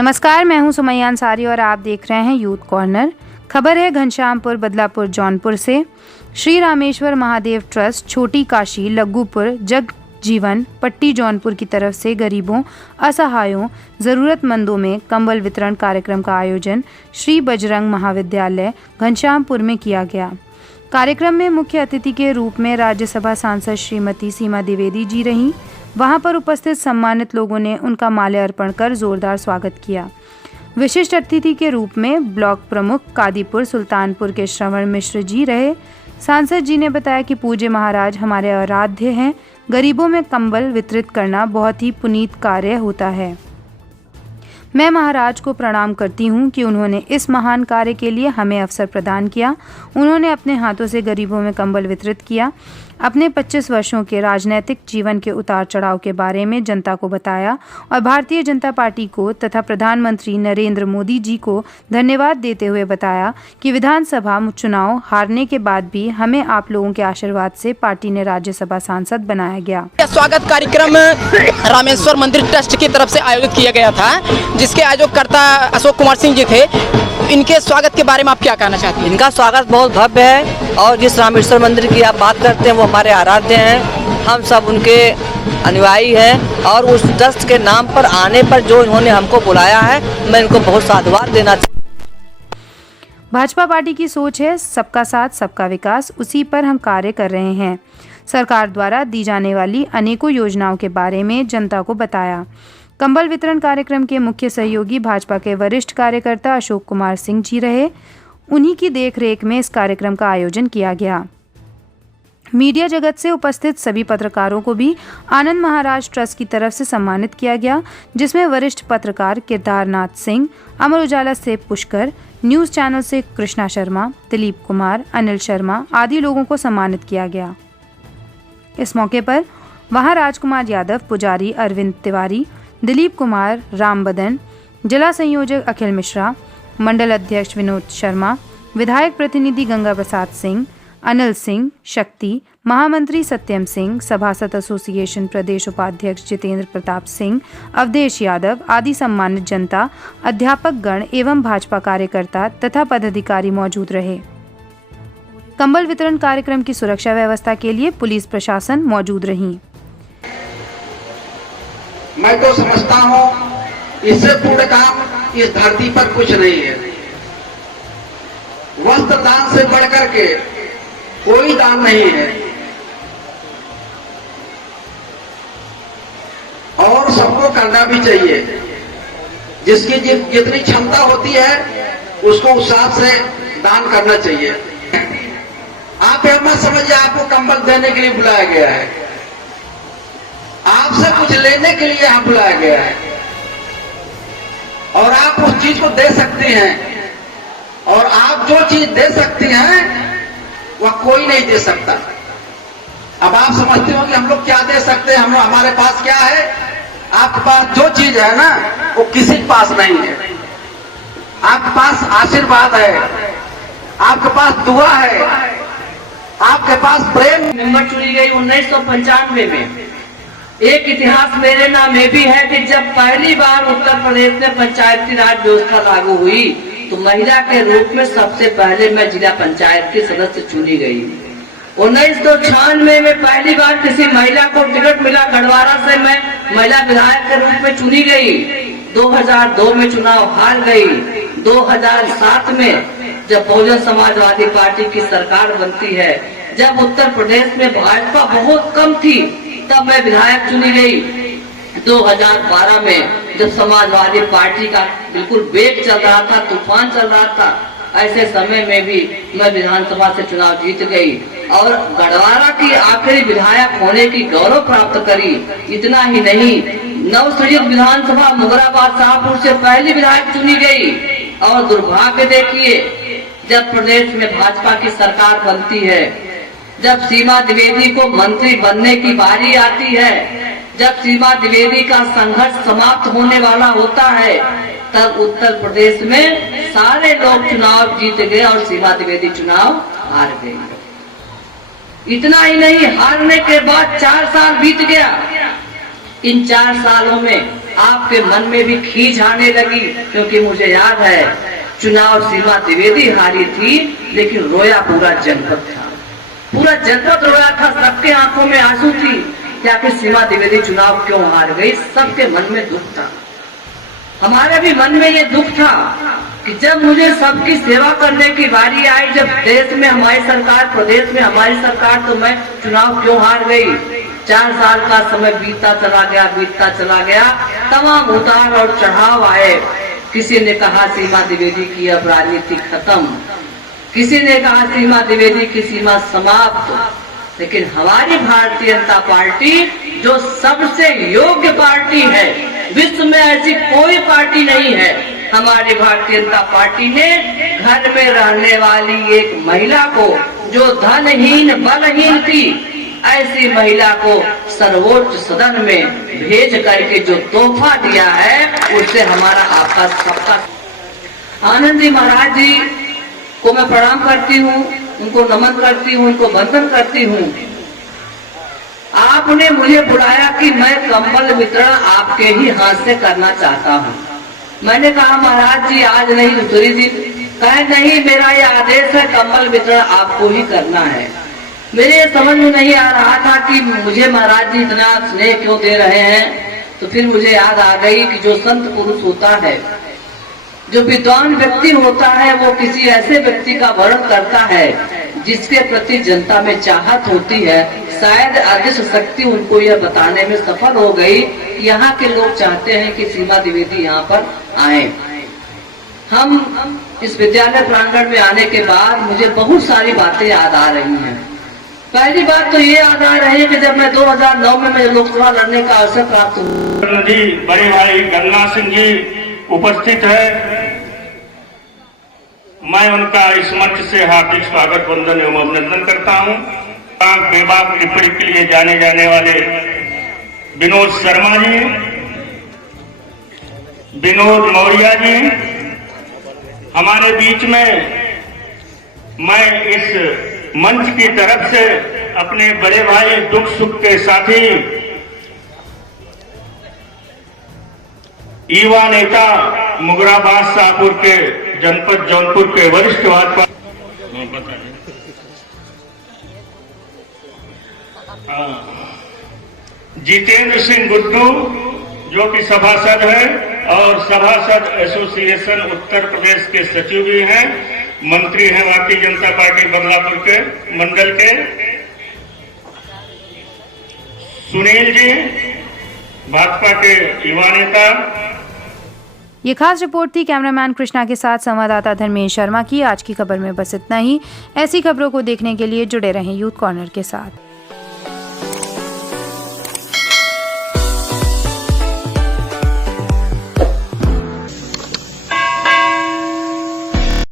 नमस्कार, मैं हूं सुमैया अंसारी और आप देख रहे हैं यूथ कॉर्नर। खबर है घनश्यामपुर बदलापुर जौनपुर से। श्री रामेश्वर महादेव ट्रस्ट छोटी काशी लग्गूपुर जग जीवन पट्टी जौनपुर की तरफ से गरीबों, असहायों, ज़रूरतमंदों में कंबल वितरण कार्यक्रम का आयोजन श्री बजरंग महाविद्यालय घनश्यामपुर में किया गया। कार्यक्रम में मुख्य अतिथि के रूप में राज्यसभा सांसद श्रीमती सीमा द्विवेदी जी रहीं। वहां पर उपस्थित सम्मानित लोगों ने उनका माल्यार्पण कर जोरदार स्वागत किया। विशिष्ट अतिथि के रूप में ब्लॉक प्रमुख कादीपुर सुल्तानपुर के श्रवण मिश्र जी रहे। सांसद जी ने बताया कि पूज्य महाराज हमारे आराध्य हैं। गरीबों में कंबल वितरित करना बहुत ही पुनीत कार्य होता है। मैं महाराज को प्रणाम करती हूँ कि उन्होंने इस महान कार्य के लिए हमें अवसर प्रदान किया। उन्होंने अपने हाथों से गरीबों में कंबल वितरित किया। अपने 25 वर्षों के राजनीतिक जीवन के उतार चढ़ाव के बारे में जनता को बताया और भारतीय जनता पार्टी को तथा प्रधानमंत्री नरेंद्र मोदी जी को धन्यवाद देते हुए बताया कि विधानसभा चुनाव हारने के बाद भी हमें आप लोगों के आशीर्वाद से पार्टी ने राज्यसभा सांसद बनाया गया। स्वागत कार्यक्रम रामेश्वर मंदिर ट्रस्ट की तरफ से आयोजित किया गया था, जिसके आयोजकर्ता अशोक कुमार सिंह जी थे। इनके स्वागत के बारे में आप क्या कहना चाहते हैं? इनका स्वागत बहुत भव्य है और जिस रामेश्वर मंदिर की आप बात करते हैं वो हमारे आराध्य हैं। हम सब उनके अनुयायी हैं और उस ट्रस्ट के नाम पर आने पर जो इन्होंने हमको बुलाया है, मैं इनको बहुत साधुवाद देना चाहता हूं। भाजपा पार्टी की सोच है सबका साथ सबका विकास, उसी पर हम कार्य कर रहे हैं। सरकार द्वारा दी जाने वाली अनेकों योजनाओं के बारे में जनता को बताया। कंबल वितरण कार्यक्रम के मुख्य सहयोगी भाजपा के वरिष्ठ कार्यकर्ता अशोक कुमार सिंह जी रहे। उन्हीं की देखरेख में इस कार्यक्रम का आयोजन किया गया। मीडिया जगत से उपस्थित सभी पत्रकारों को भी आनंद महाराज ट्रस्ट की तरफ से सम्मानित किया गया, जिसमें वरिष्ठ पत्रकार केदारनाथ सिंह, अमर उजाला से पुष्कर, न्यूज़ चैनल से कृष्णा शर्मा, दिलीप कुमार, अनिल शर्मा आदि लोगों को सम्मानित किया गया। इस मौके पर वहां राजकुमार यादव, पुजारी अरविंद तिवारी, दिलीप कुमार, रामबदन, जिला संयोजक अखिल मिश्रा, मंडल अध्यक्ष विनोद शर्मा, विधायक प्रतिनिधि गंगा प्रसाद सिंह, अनिल सिंह, शक्ति, महामंत्री सत्यम सिंह, सभासद एसोसिएशन प्रदेश उपाध्यक्ष जितेंद्र प्रताप सिंह, अवधेश यादव आदि सम्मानित जनता, अध्यापक गण एवं भाजपा कार्यकर्ता तथा पदाधिकारी मौजूद रहे। कंबल वितरण कार्यक्रम की सुरक्षा व्यवस्था के लिए पुलिस प्रशासन मौजूद रही। मैं तो समझता हूं इससे पूर्ण काम इस धरती पर कुछ नहीं है। वस्त्र दान से बढ़कर के कोई दान नहीं है और सबको करना भी चाहिए। जिसकी जितनी क्षमता होती है उसको उस हिसाब से दान करना चाहिए। आप यह मत समझिए आपको कंबल देने के लिए बुलाया गया है, आपसे कुछ लेने के लिए यहाँ बुलाया गया है और आप उस चीज को दे सकती हैं और आप जो चीज दे सकती हैं वह कोई नहीं दे सकता। अब आप समझते हो कि हम लोग क्या दे सकते हैं, हमारे पास क्या है। आपके पास जो चीज है ना वो किसी के पास नहीं है। आपके पास आशीर्वाद है, आपके पास दुआ है, आपके पास प्रेम। नंबर चुनी गई 1995 में। एक इतिहास मेरे नाम ये भी है कि जब पहली बार उत्तर प्रदेश में पंचायती राज व्यवस्था लागू हुई तो महिला के रूप में सबसे पहले मैं जिला पंचायत की सदस्य चुनी गई। 1996 में पहली बार किसी महिला को टिकट मिला, गढ़वारा से मैं महिला विधायक के रूप में चुनी गई। 2002 में चुनाव हार गई। 2007 में जब बहुजन समाजवादी पार्टी की सरकार बनती है, जब उत्तर प्रदेश में भाजपा बहुत कम थी, तब मैं विधायक चुनी गई। 2012 में जब समाजवादी पार्टी का बिल्कुल वेग चल रहा था, तूफान चल रहा था, ऐसे समय में भी मैं विधानसभा से चुनाव जीत गई और गढ़वारा की आखिरी विधायक होने की गौरव प्राप्त करी। इतना ही नहीं, नवसृजित विधानसभा मुगराबाद शाहपुर से पहली विधायक चुनी गई। और दुर्भाग्य देखिए, जब प्रदेश में भाजपा की सरकार बनती है, जब सीमा द्विवेदी को मंत्री बनने की बारी आती है, जब सीमा द्विवेदी का संघर्ष समाप्त होने वाला होता है, तब उत्तर प्रदेश में सारे लोग चुनाव जीत गए और सीमा द्विवेदी चुनाव हार गई। इतना ही नहीं, हारने के बाद 4 साल बीत गया। इन 4 सालों में आपके मन में भी खींच आने लगी, क्योंकि मुझे याद है चुनाव सीमा द्विवेदी हारी थी, लेकिन रोया पूरा जनपद था, पूरा जनपद रोया था, सबके आंखों में आंसू थी कि आखिर सीमा द्विवेदी चुनाव क्यों हार गई। सबके मन में दुख था, हमारे भी मन में ये दुख था कि जब मुझे सबकी सेवा करने की बारी आई, जब देश में हमारी सरकार, प्रदेश में हमारी सरकार, तो मैं चुनाव क्यों हार गई। 4 साल का समय बीतता चला गया, तमाम उतार और चढ़ाव आए। किसी ने कहा सीमा द्विवेदी की अब राजनीति खत्म, किसी ने कहा सीमा द्विवेदी की सीमा समाप्त, लेकिन हमारी भारतीय जनता पार्टी जो सबसे योग्य पार्टी है, विश्व में ऐसी कोई पार्टी नहीं है, हमारी भारतीय जनता पार्टी ने घर में रहने वाली एक महिला को, जो धनहीन बलहीन थी, ऐसी महिला को सर्वोच्च सदन में भेज करके जो तोहफा दिया है, उससे हमारा आपका सबका। आनंद जी महाराज जी को मैं प्रणाम करती हूँ, उनको नमन करती हूँ, उनको वंदन करती हूँ। आपने मुझे बुलाया कि मैं कंबल वितरण आपके ही हाथ से करना चाहता हूँ। मैंने कहा महाराज जी आज नहीं दूसरी दिन। कहे नहीं, मेरा ये आदेश है, कंबल वितरण आपको ही करना है। मेरे समझ में नहीं आ रहा था कि मुझे महाराज जी इतना स्नेह क्यों दे रहे हैं। तो फिर मुझे याद आ गई कि जो संत पुरुष होता है, जो विद्वान व्यक्ति होता है, वो किसी ऐसे व्यक्ति का वर्णन करता है जिसके प्रति जनता में चाहत होती है। शायद अदृश्य शक्ति उनको यह बताने में सफल हो गई कि यहाँ के लोग चाहते हैं कि सीमा द्विवेदी यहाँ पर आए। हम इस विद्यालय प्रांगण में आने के बाद मुझे बहुत सारी बातें याद आ रही हैं। पहली बात तो ये याद आ रही है कि जब मैं 2009 में मुझे लोकसभा लड़ने का अवसर प्राप्त हुआ, जी बड़े भाई गन्ना सिंह जी उपस्थित है, मैं उनका इस मंच से हार्दिक स्वागत, वंदन एवं अभिनंदन करता हूं। बेबाक टिप्पणी के लिए जाने जाने वाले विनोद शर्मा जी, विनोद मौर्य जी हमारे बीच में। मैं इस मंच की तरफ से अपने बड़े भाई, दुख सुख के साथी, युवा नेता मुगराबाद शाहपुर के जनपद जौनपुर के वरिष्ठ भाजपा जितेंद्र सिंह गुड्डू, जो कि सभासद है और सभासद एसोसिएशन उत्तर प्रदेश के सचिव भी हैं, मंत्री हैं भारतीय जनता पार्टी बदलापुर के मंडल के। सुनील जी भाजपा के युवा नेता। ये खास रिपोर्ट थी कैमरामैन कृष्णा के साथ संवाददाता धर्मेश शर्मा की। आज की खबर में बस इतना ही। ऐसी खबरों को देखने के लिए जुड़े रहें यूथ कॉर्नर के साथ।